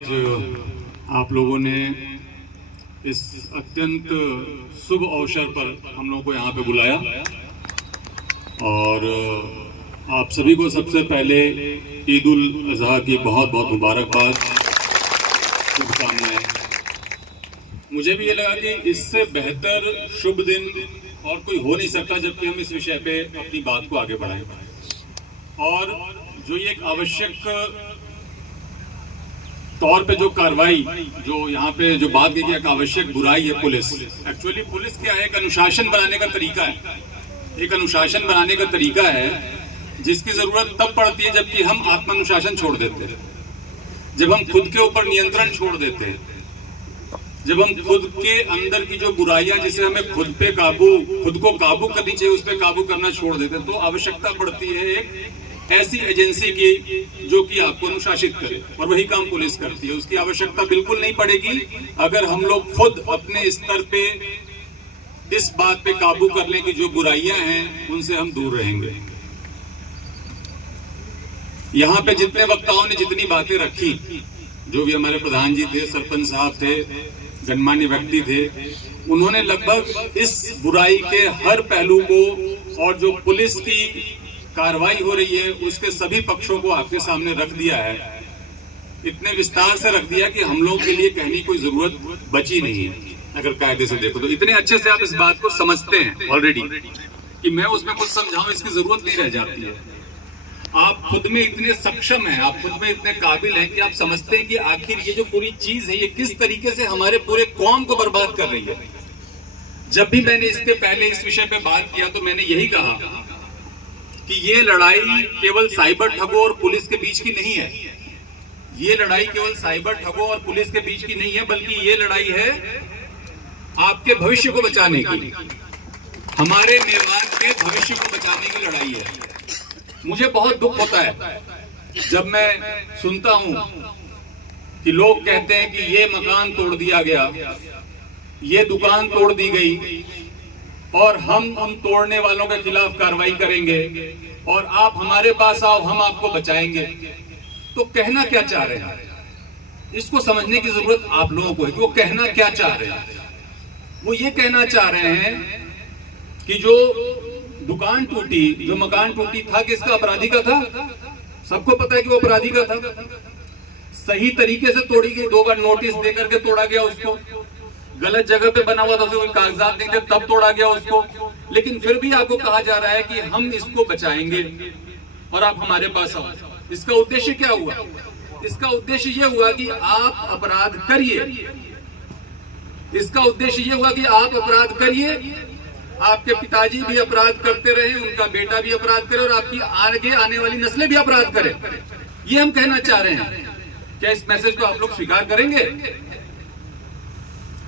आप लोगों ने इस अत्यंत शुभ अवसर पर हम लोगों को यहाँ पे बुलाया और आप सभी को सबसे पहले ईद उल अजहा की बहुत बहुत मुबारकबाद, शुभकामनाएं। मुझे भी ये लगा कि इससे बेहतर शुभ दिन और कोई हो नहीं सकता जबकि हम इस विषय पे अपनी बात को आगे बढ़ाएं। और जो ये एक आवश्यक तौर पे जो कार्रवाई जो यहाँ पे जो बात की एक आवश्यक बुराई है पुलिस, एक्चुअली पुलिस क्या है, एक अनुशासन बनाने का तरीका है, एक अनुशासन बनाने का तरीका है जिसकी जरूरत तब पड़ती है जबकि हम आत्मानुशासन छोड़ देते हैं, जब हम खुद के ऊपर नियंत्रण छोड़ देते हैं, जब हम खुद के अंदर की जो बुराइयां जिसे हमें खुद को काबू करनी चाहिए उस पर काबू करना छोड़ देते हैं। तो आवश्यकता पड़ती है एक ऐसी एजेंसी की जो कि आपको अनुशासित करे, और वही काम पुलिस करती है। उसकी आवश्यकता बिल्कुल नहीं पड़ेगी अगर हम लोग खुद अपने स्तर पे इस बात पे काबू कर लें कि जो बुराइयां हैं उनसे हम दूर रहेंगे। यहाँ पे जितने वक्ताओं ने जितनी बातें रखी, जो भी हमारे प्रधान जी थे, सरपंच साहब थे, गणमान्य व्यक्ति थे, उन्होंने लगभग इस बुराई के हर पहलू को और जो पुलिस की कार्रवाई हो रही है उसके सभी पक्षों को आपके सामने रख दिया है। इतने विस्तार से रख दिया कि हम लोगों के लिए कहने की कोई जरूरत बची नहीं है। अगर कायदे से देखो तो इतने अच्छे से आप इस बात को समझते हैं ऑलरेडी कि मैं उसमें कुछ समझाऊं इसकी जरूरत नहीं रह जाती है। आप खुद में इतने सक्षम हैं, आप खुद में इतने काबिल हैं कि आप समझते हैं कि आखिर ये जो पूरी चीज है ये किस तरीके से हमारे पूरे कौम को बर्बाद कर रही है। जब भी मैंने इसके पहले इस विषय पे बात किया तो मैंने यही कहा कि ये लड़ाई केवल साइबर ठगों और पुलिस के बीच की नहीं है। ये लड़ाई केवल साइबर ठगों और पुलिस के बीच की नहीं है, बल्कि ये लड़ाई है आपके भविष्य को बचाने की, हमारे निर्माण के भविष्य को बचाने की लड़ाई है। मुझे बहुत दुख होता है जब मैं सुनता हूं कि लोग कहते हैं कि ये मकान तोड़ दिया गया, ये दुकान तोड़ दी गई और हम उन तोड़ने वालों के खिलाफ कार्रवाई करेंगे और आप हमारे पास आओ, हम आपको बचाएंगे। तो कहना क्या चाह रहे हैं, इसको समझने की जरूरत आप लोगों को है कि वो कहना क्या चाह रहे हैं। वो ये कहना चाह रहे हैं कि जो दुकान टूटी, जो मकान टूटी था, किसका? अपराधी का था। सबको पता है कि वो अपराधी का था। सही तरीके से तोड़ी गई, 2 बार नोटिस देकर के तोड़ा गया उसको, गलत जगह पे बना हुआ था, कोई कागजात नहीं थे तब तोड़ा गया उसको, लेकिन फिर भी आपको कहा जा रहा है कि हम इसको बचाएंगे और आप हमारे पास आओ। इसका उद्देश्य क्या हुआ? इसका उद्देश्य ये हुआ कि आप अपराध करिए। इसका उद्देश्य ये हुआ कि आप अपराध करिए, आपके पिताजी भी अपराध करते रहे, उनका बेटा भी अपराध करे और आपकी आगे आने वाली नस्लें भी अपराध करें। ये हम कहना चाह रहे हैं। क्या इस मैसेज को आप लोग स्वीकार करेंगे?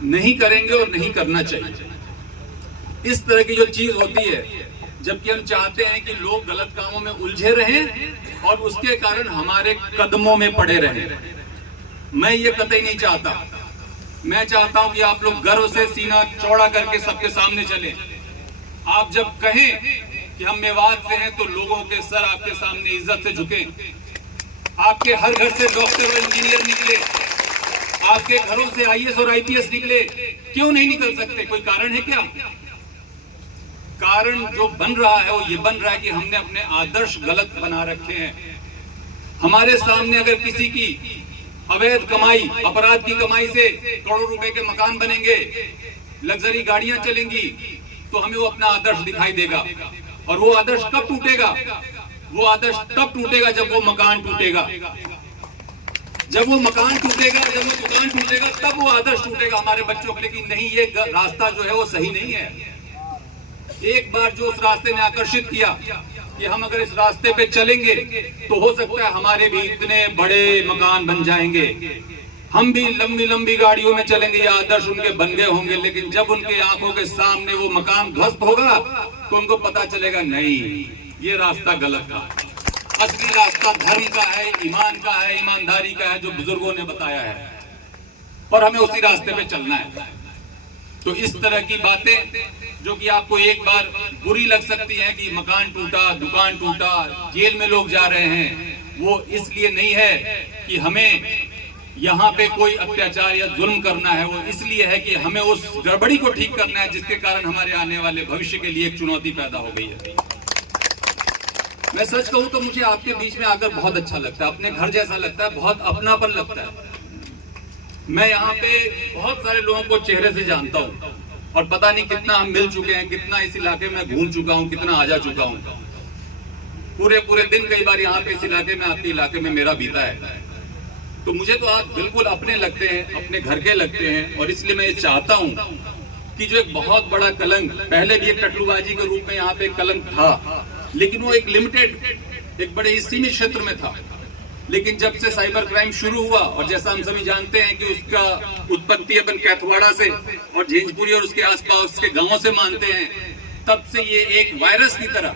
नहीं करेंगे और नहीं करना चाहिए। इस तरह की जो चीज होती है, जबकि हम चाहते हैं कि लोग गलत कामों में उलझे रहें और उसके कारण हमारे कदमों में पड़े रहें, मैं ये कतई नहीं चाहता। मैं चाहता हूं कि आप लोग गर्व से सीना चौड़ा करके सबके सामने चलें। आप जब कहें कि हम मेवात से हैं तो लोगों के सर आपके सामने इज्जत से झुके। आपके हर घर से डॉक्टर और इंजीनियर निकले, आपके घरों से आईएएस और आईपीएस निकले, क्यों नहीं निकल सकते? कोई कारण है क्या? कारण जो बन रहा है वो ये बन रहा है कि हमने अपने आदर्श गलत बना रखे हैं। हमारे सामने अगर किसी की अवैध कमाई, अपराध की कमाई से करोड़ों रुपए के मकान बनेंगे, लग्जरी गाड़ियां चलेंगी, तो हमें वो अपना आदर्श दिखाई देगा। और वो आदर्श कब टूटेगा? वो आदर्श तब टूटेगा जब वो मकान टूटेगा। जब वो मकान टूटेगा, जब वो दुकान टूटेगा, तब वो आदर्श टूटेगा हमारे बच्चों के लिए कि नहीं, ये रास्ता जो है वो सही नहीं है। एक बार जो उस रास्ते ने आकर्षित किया कि हम अगर इस रास्ते पे चलेंगे तो हो सकता है हमारे भी इतने बड़े मकान बन जाएंगे, हम भी लंबी लंबी गाड़ियों में चलेंगे, ये आदर्श उनके बन गए होंगे। लेकिन जब उनके आंखों के सामने वो मकान ध्वस्त होगा तो उनको पता चलेगा नहीं, ये रास्ता गलत था। असली रास्ता धर्म का है, ईमान का है, ईमानदारी का है, जो बुजुर्गों ने बताया है, और हमें उसी रास्ते पे चलना है। तो इस तरह की बातें जो कि आपको एक बार बुरी लग सकती है कि मकान टूटा, दुकान टूटा, जेल में लोग जा रहे हैं, वो इसलिए नहीं है कि हमें यहाँ पे कोई अत्याचार या जुल्म करना है, वो इसलिए है कि हमें उस गड़बड़ी को ठीक करना है जिसके कारण हमारे आने वाले भविष्य के लिए एक चुनौती पैदा हो गई है। मैं सच कहूं तो मुझे आपके बीच में आकर बहुत अच्छा लगता है, अपने घर जैसा लगता है, बहुत अपनापन लगता है। मैं यहाँ पे बहुत सारे लोगों को चेहरे से जानता हूँ और पता नहीं कितना हम मिल चुके हैं, कितना इस इलाके में घूम चुका हूँ, कितना आ जा चुका हूँ। पूरे दिन कई बार यहाँ पे इस इलाके में, आपके इलाके में मेरा बीता है। तो मुझे तो आप बिल्कुल अपने लगते हैं, अपने घर के लगते हैं। और इसलिए मैं ये चाहता हूँ कि जो एक बहुत बड़ा कलंक, पहले भी एक टटलूबाजी के रूप में यहाँ पे एक कलंक था, लेकिन वो एक लिमिटेड, एक बड़े ही सीमित क्षेत्र में था। लेकिन जब से साइबर क्राइम शुरू हुआ, और जैसा हम सभी जानते हैं कि उसका उत्पत्ति अपन कैथवाड़ा से और झेंझपुरी और उसके आसपास के गांवों से मानते हैं, तब से ये एक वायरस की तरह,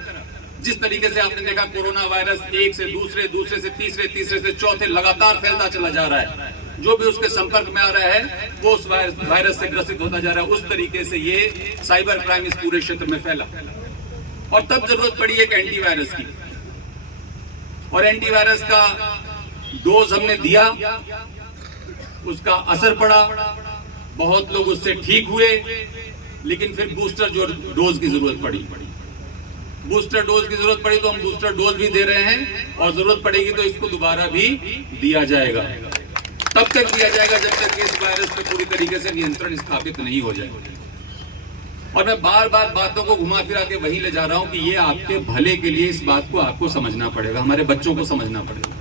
जिस तरीके से आपने देखा कोरोना वायरस एक से दूसरे, दूसरे से तीसरे, तीसरे से चौथे लगातार फैलता चला जा रहा है। जो भी उसके संपर्क में आ रहा है वो उस वायरस से ग्रसित होता जा रहा है। उस तरीके से ये साइबर क्राइम इस पूरे क्षेत्र में फैला और तब जरूरत पड़ी एक एंटीवायरस की। और एंटीवायरस का डोज हमने दिया, उसका असर पड़ा, बहुत लोग उससे ठीक हुए, लेकिन फिर बूस्टर डोज की जरूरत पड़ी। बूस्टर डोज की जरूरत पड़ी तो हम बूस्टर डोज भी दे रहे हैं और जरूरत पड़ेगी तो इसको दोबारा भी दिया जाएगा। तब तक दिया जाएगा जब तक इस वायरस पर पूरी तरीके से नियंत्रण स्थापित नहीं हो जाए। और मैं बार बार बातों को घुमा फिरा के वहीं ले जा रहा हूं कि ये आपके भले के लिए, इस बात को आपको समझना पड़ेगा, हमारे बच्चों को समझना पड़ेगा।